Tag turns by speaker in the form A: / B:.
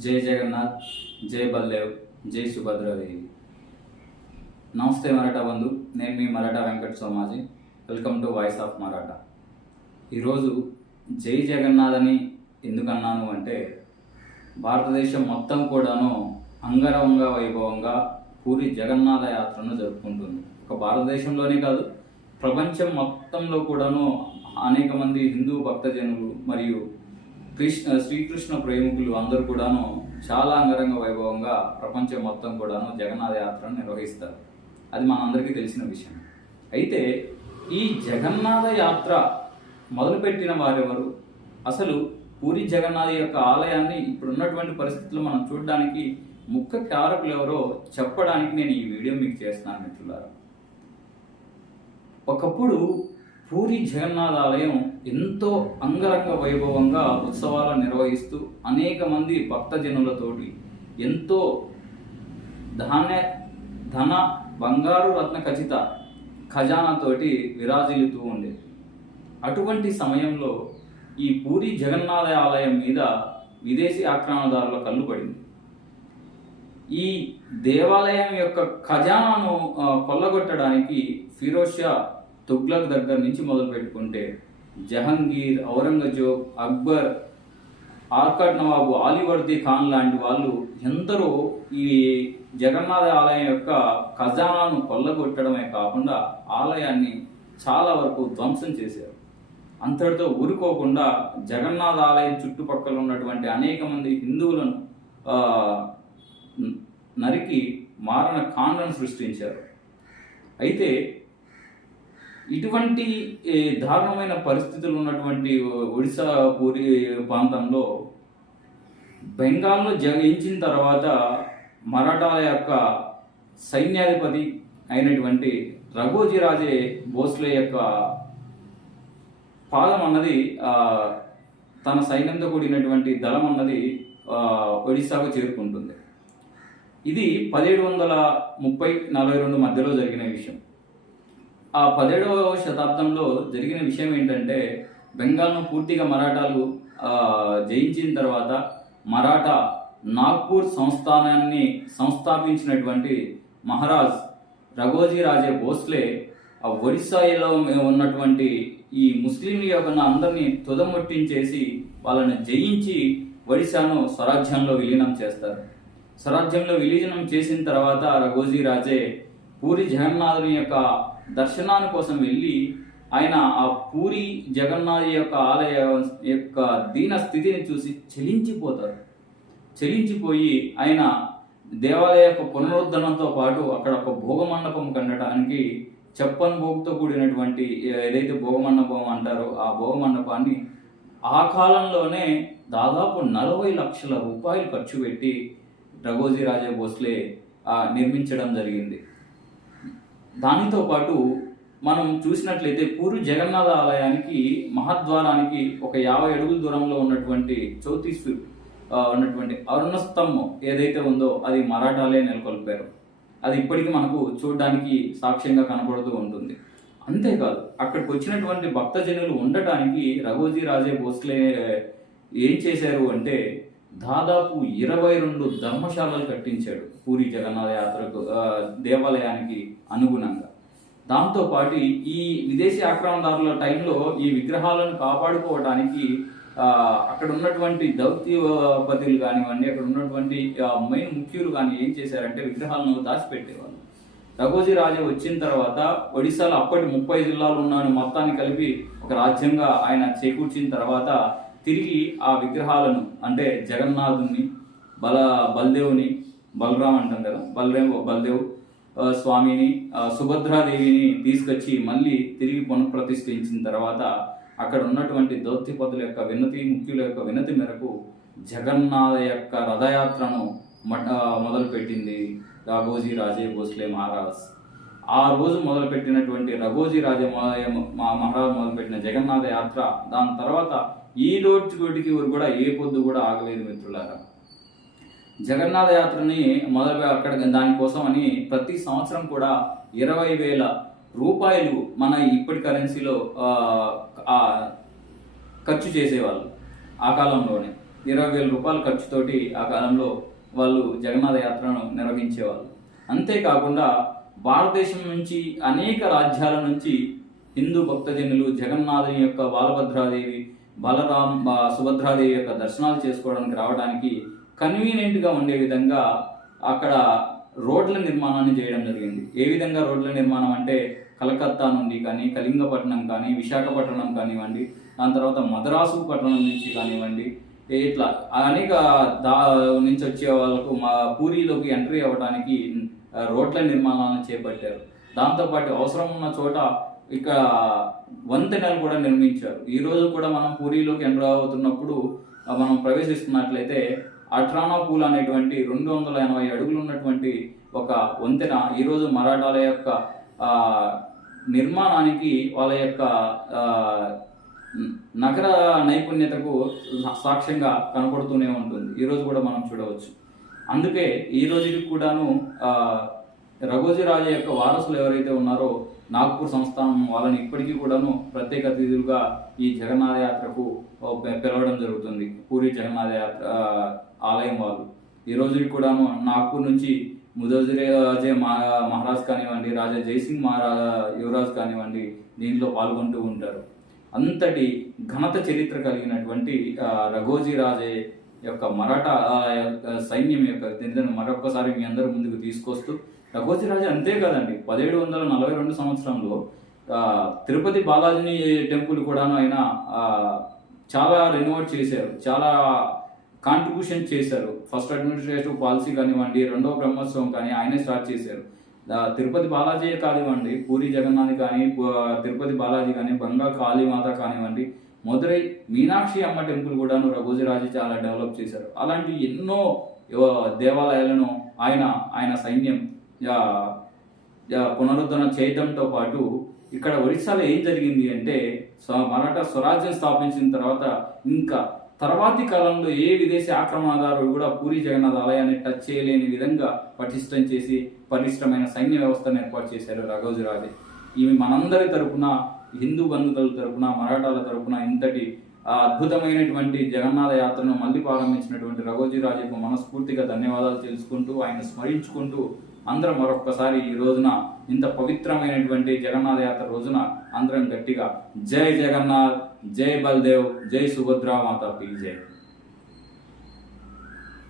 A: జై జగన్నాథ్ జై బల్దేవ్ జై సుభద్రాదేవి. నమస్తే మరాఠా బంధు నేను మీ Maratha Venkata Somaji. Welcome to voice of Maratha. ఈరోజు జై జగన్నాథ్ అని ఎందుకన్నాను అంటే భారతదేశం మొత్తం కూడాను అంగరంగ వైభవంగా పూరి జగన్నాథ యాత్రను జరుపుకుంటుంది. ఒక భారతదేశంలోనే కాదు ప్రపంచం మొత్తంలో కూడాను అనేక మంది హిందూ భక్తజనులు మరియు కృష్ణ శ్రీకృష్ణ ప్రేమికులు అందరూ కూడాను చాలా అంగరంగ వైభవంగా ప్రపంచం మొత్తం కూడాను జగన్నాథ యాత్రను నిర్వహిస్తారు. అది మనందరికీ తెలిసిన విషయం. అయితే ఈ జగన్నాథ యాత్ర మొదలుపెట్టిన వారెవరు? అసలు పూరి జగన్నాథ యొక్క ఆలయాన్ని ఇప్పుడున్నటువంటి పరిస్థితులు మనం చూడడానికి ముఖ్య కారకులు ఎవరో చెప్పడానికి నేను ఈ వీడియో మీకు చేస్తున్నాను మిత్రులారా. ఒకప్పుడు పూరి జగన్నాథ ఆలయం ఎంతో అంగరంగ వైభవంగా ఉత్సవాలను నిర్వహిస్తూ అనేక మంది భక్తజనులతోటి ఎంతో ధాన్య ధన బంగారు రత్న ఖచ్చిత ఖజానాతోటి విరాజిల్లుతూ ఉండేది. అటువంటి సమయంలో ఈ పూరి జగన్నాథ ఆలయం మీద విదేశీ ఆక్రమణదారుల కళ్ళు పడింది. ఈ దేవాలయం యొక్క ఖజానాను కొల్లగొట్టడానికి ఫిరోజ్ షా తుగ్లక్ దగ్గర నుంచి మొదలు పెట్టుకుంటే జహంగీర్ ఔరంగజేబ్ అక్బర్ ఆర్కాడ్ నవాబు ఆలివర్ది ఖాన్ లాంటి వాళ్ళు ఎందరో ఈ జగన్నాథ ఆలయం యొక్క ఖజానాను కొల్లగొట్టడమే కాకుండా ఆలయాన్ని చాలా వరకు ధ్వంసం చేశారు. అంతటితో ఊరుకోకుండా జగన్నాథ ఆలయం చుట్టుపక్కల ఉన్నటువంటి అనేక మంది హిందువులను నరికి మారణ కాండను సృష్టించారు. అయితే ఇటువంటి దారుణమైన పరిస్థితులు ఉన్నటువంటి ఒడిశా పూరి ప్రాంతంలో బెంగాల్లో జయించిన తర్వాత మరాఠాల యొక్క సైన్యాధిపతి అయినటువంటి రఘోజీరాజే భోస్లే యొక్క పాదం అన్నది తన సైన్యంతో కూడినటువంటి దళం అన్నది ఒడిశాకు చేరుకుంటుంది. ఇది పదిహేడు వందల ముప్పై నలభై రెండు మధ్యలో జరిగిన విషయం. ఆ పదిహేడవ శతాబ్దంలో జరిగిన విషయం ఏంటంటే బెంగాల్ను పూర్తిగా మరాఠాలు జయించిన తర్వాత మరాఠా నాగ్పూర్ సంస్థానాన్ని సంస్థాపించినటువంటి మహారాజ్ రఘోజీ రాజే భోస్లే ఆ ఒడిస్సాలో ఉన్నటువంటి ఈ ముస్లిం యొక్క అందరినీ తుదముట్టించేసి వాళ్ళని జయించి ఒడిశాను స్వరాజ్యంలో విలీనం చేస్తారు. స్వరాజ్యంలో విలీనం చేసిన తర్వాత రఘోజీ రాజే పూరి జగన్నాథుని యొక్క దర్శనాని కోసం వెళ్ళి ఆయన ఆ పూరి జగన్నాథ్ యొక్క ఆలయ యొక్క దీన స్థితిని చూసి చెలించిపోతారు. చలించిపోయి ఆయన దేవాలయ యొక్క పునరుద్ధరణతో పాటు అక్కడ ఒక భోగమండపం కండటానికి చెప్పన్ భోగుతో కూడినటువంటి ఏదైతే భోగమండపం అంటారో ఆ భోగమండపాన్ని ఆ కాలంలోనే దాదాపు నలభై లక్షల రూపాయలు ఖర్చు పెట్టి రఘోజీ రాజే భోస్లే నిర్మించడం జరిగింది. దానితో పాటు మనం చూసినట్లయితే పూరి జగన్నాథ ఆలయానికి మహాద్వారానికి ఒక యాభై అడుగుల దూరంలో ఉన్నటువంటి చౌతీసు ఉన్నటువంటి అరుణ స్తంభం ఏదైతే ఉందో అది మరాఠాలే నెలకొల్పారు. అది ఇప్పటికీ మనకు చూడడానికి సాక్ష్యంగా కనపడుతూ ఉంటుంది. అంతేకాదు అక్కడికి వచ్చినటువంటి భక్తజనులు ఉండటానికి రఘోజీ రాజే భోస్లే ఏం చేశారు అంటే దాదాపు ఇరవై రెండు ధర్మశాలలు కట్టించాడు పూరి జగన్నాథ యాత్రకు దేవాలయానికి అనుగుణంగా. దాంతో పాటు ఈ విదేశీ ఆక్రమణదారుల టైంలో ఈ విగ్రహాలను కాపాడుకోవడానికి అక్కడ ఉన్నటువంటి దౌత్యపతులు కానివ్వండి అక్కడ ఉన్నటువంటి మెయిన్ ముఖ్యులు కానీ ఏం చేశారంటే విగ్రహాలను దాచిపెట్టేవాళ్ళు. రఘోజీ రాజా వచ్చిన తర్వాత ఒడిశాలో అప్పటి ముప్పై జిల్లాలు ఉన్నాను మొత్తాన్ని కలిపి ఒక రాజ్యంగా ఆయన చేకూర్చిన తర్వాత తిరిగి ఆ విగ్రహాలను అంటే జగన్నాథుని బల బల్దేవుని బలరాం అంటాం కదా బలదేవ్ బల్దేవ్ స్వామిని సుభద్రాదేవిని తీసుకొచ్చి మళ్ళీ తిరిగి పునఃప్రతిష్ఠించిన తర్వాత అక్కడ ఉన్నటువంటి దౌత్యపతుల యొక్క వినతి ముఖ్యుల యొక్క వినతి మేరకు జగన్నాథ యొక్క రథయాత్రను మొదలుపెట్టింది రాఘోజీ రాజే భోస్లే మహారాజ్. ఆ రోజు మొదలుపెట్టినటువంటి రఘోజీ రాజే మా మహారాజ్ మొదలుపెట్టిన జగన్నాథ యాత్ర దాని తర్వాత ఈ రోజు కోటికి కూడా ఏ పొద్దు కూడా ఆగలేదు మిత్రులారా. జగన్నాథ యాత్రని మొదలు అక్కడ దానికోసం అని ప్రతి సంవత్సరం కూడా ఇరవై వేల రూపాయలు మన ఇప్పటి కరెన్సీలో ఖర్చు చేసేవాళ్ళు ఆ కాలంలోనే. ఇరవై వేల రూపాయల ఖర్చుతోటి ఆ కాలంలో వాళ్ళు జగన్నాథ యాత్రను నిర్వహించేవాళ్ళు. అంతేకాకుండా భారతదేశం నుంచి అనేక రాజ్యాల నుంచి హిందూ భక్తజనులు జగన్నాథుని యొక్క బాలభద్రాదేవి బలరాం బా- సుభద్రాదేవి యొక్క దర్శనాలు చేసుకోవడానికి రావడానికి కన్వీనియంట్గా ఉండే విధంగా అక్కడ రోడ్ల నిర్మాణాన్ని చేయడం జరిగింది. ఏ విధంగా రోడ్ల నిర్మాణం అంటే కలకత్తా నుండి కానీ కళింగపట్నం కానీ విశాఖపట్నం కానివ్వండి దాని తర్వాత మద్రాసు పట్టణం నుంచి కానివ్వండి ఇట్లా అనేక దా నుంచి వచ్చే వాళ్ళకు మా పూరిలోకి ఎంట్రీ అవ్వడానికి రోడ్ల నిర్మాణాలను చేపట్టారు. దాంతోపాటు అవసరం ఉన్న చోట ఇక్కడ వంతెనలు కూడా నిర్మించారు. ఈ రోజు కూడా మనం పూరిలోకి ఎంటర్ అవుతున్నప్పుడు మనం ప్రవేశిస్తున్నట్లయితే అట్రానా పూల్ అనేటువంటి రెండు వందల ఎనభై అడుగులు ఉన్నటువంటి ఒక వంతెన ఈరోజు మరాఠాల యొక్క నిర్మాణానికి వాళ్ళ యొక్క నగర నైపుణ్యతకు సాక్ష్యంగా కనపడుతూనే ఉంటుంది. ఈరోజు కూడా మనం చూడవచ్చు. అందుకే ఈ రోజుకి కూడాను రఘోజీ రాజు యొక్క వారసులు ఎవరైతే ఉన్నారో నాగ్పూర్ సంస్థానం వాళ్ళని ఇప్పటికీ కూడాను ప్రత్యేక అతిథులుగా ఈ జగన్నాథ యాత్రకు పిలవడం జరుగుతుంది. పూరి జగన్నాథ యాత్ర ఆలయం వాళ్ళు. ఈ రోజుకి కూడాను నాగ్పూర్ నుంచి ముదోజిరే రాజే మహారాజ్ కానివ్వండి రాజా జైసింగ్ మహారాజా యువరాజ్ కానివ్వండి దీంట్లో పాల్గొంటూ ఉంటారు. అంతటి ఘనత చరిత్ర కలిగినటువంటి రఘోజీ రాజే యొక్క మరాఠా యొక్క సైన్యం యొక్క చరిత్రను మరొకసారి మీ అందరి ముందుకు తీసుకొస్తూ రఘోజీ రాజు అంతే కదండి. పదిహేడు వందల నలభై రెండు సంవత్సరంలో తిరుపతి బాలాజీ టెంపుల్ కూడాను ఆయన చాలా రెనోవేట్ చేశారు. చాలా కాంట్రిబ్యూషన్ చేశారు. ఫస్ట్ అడ్మినిస్ట్రేటివ్ పాలసీ కానివ్వండి రెండవ బ్రహ్మోత్సవం కానీ ఆయనే స్టార్ట్ చేశారు. తిరుపతి బాలాజీ కానివ్వండి పూరి జగన్నాథ్ కానీ తిరుపతి బాలాజీ కానీ బంగా కాళీమాత కానివ్వండి మదురై మీనాక్షి అమ్మ టెంపుల్ కూడాను రఘోజీరాజు చాలా డెవలప్ చేశారు. అలాంటి ఎన్నో దేవాలయాలను ఆయన ఆయన సైన్యం పునరుద్ధరణ చేయడంతో పాటు ఇక్కడ ఒరిస్సాలో ఏం జరిగింది అంటే మరాఠా స్వరాజ్యం స్థాపించిన తర్వాత ఇంకా తర్వాతి కాలంలో ఏ విదేశీ ఆక్రమణదారుడు కూడా పూరి జగన్నాథ్ ఆలయాన్ని టచ్ చేయలేని విధంగా పటిష్టం చేసి పటిష్టమైన సైన్య వ్యవస్థను ఏర్పాటు చేశారు రఘోజీరాజే ఇవి మనందరి తరపున హిందూ బంధువుల తరపున మరాఠాల తరపున ఇంతటి ఆ అద్భుతమైనటువంటి జగన్నాథ యాత్రను మళ్ళీ ప్రారంభించినటువంటి రఘోజీరాజుకు మనస్ఫూర్తిగా ధన్యవాదాలు తెలుసుకుంటూ ఆయన స్మరించుకుంటూ అందరం మరొక్కసారి ఈ రోజున ఇంత పవిత్రమైనటువంటి జగన్నాథ యాత్ర రోజున అందరం గట్టిగా జై జగన్నాథ్ జై బల్దేవ్ జై సుభద్రా మాతా జై.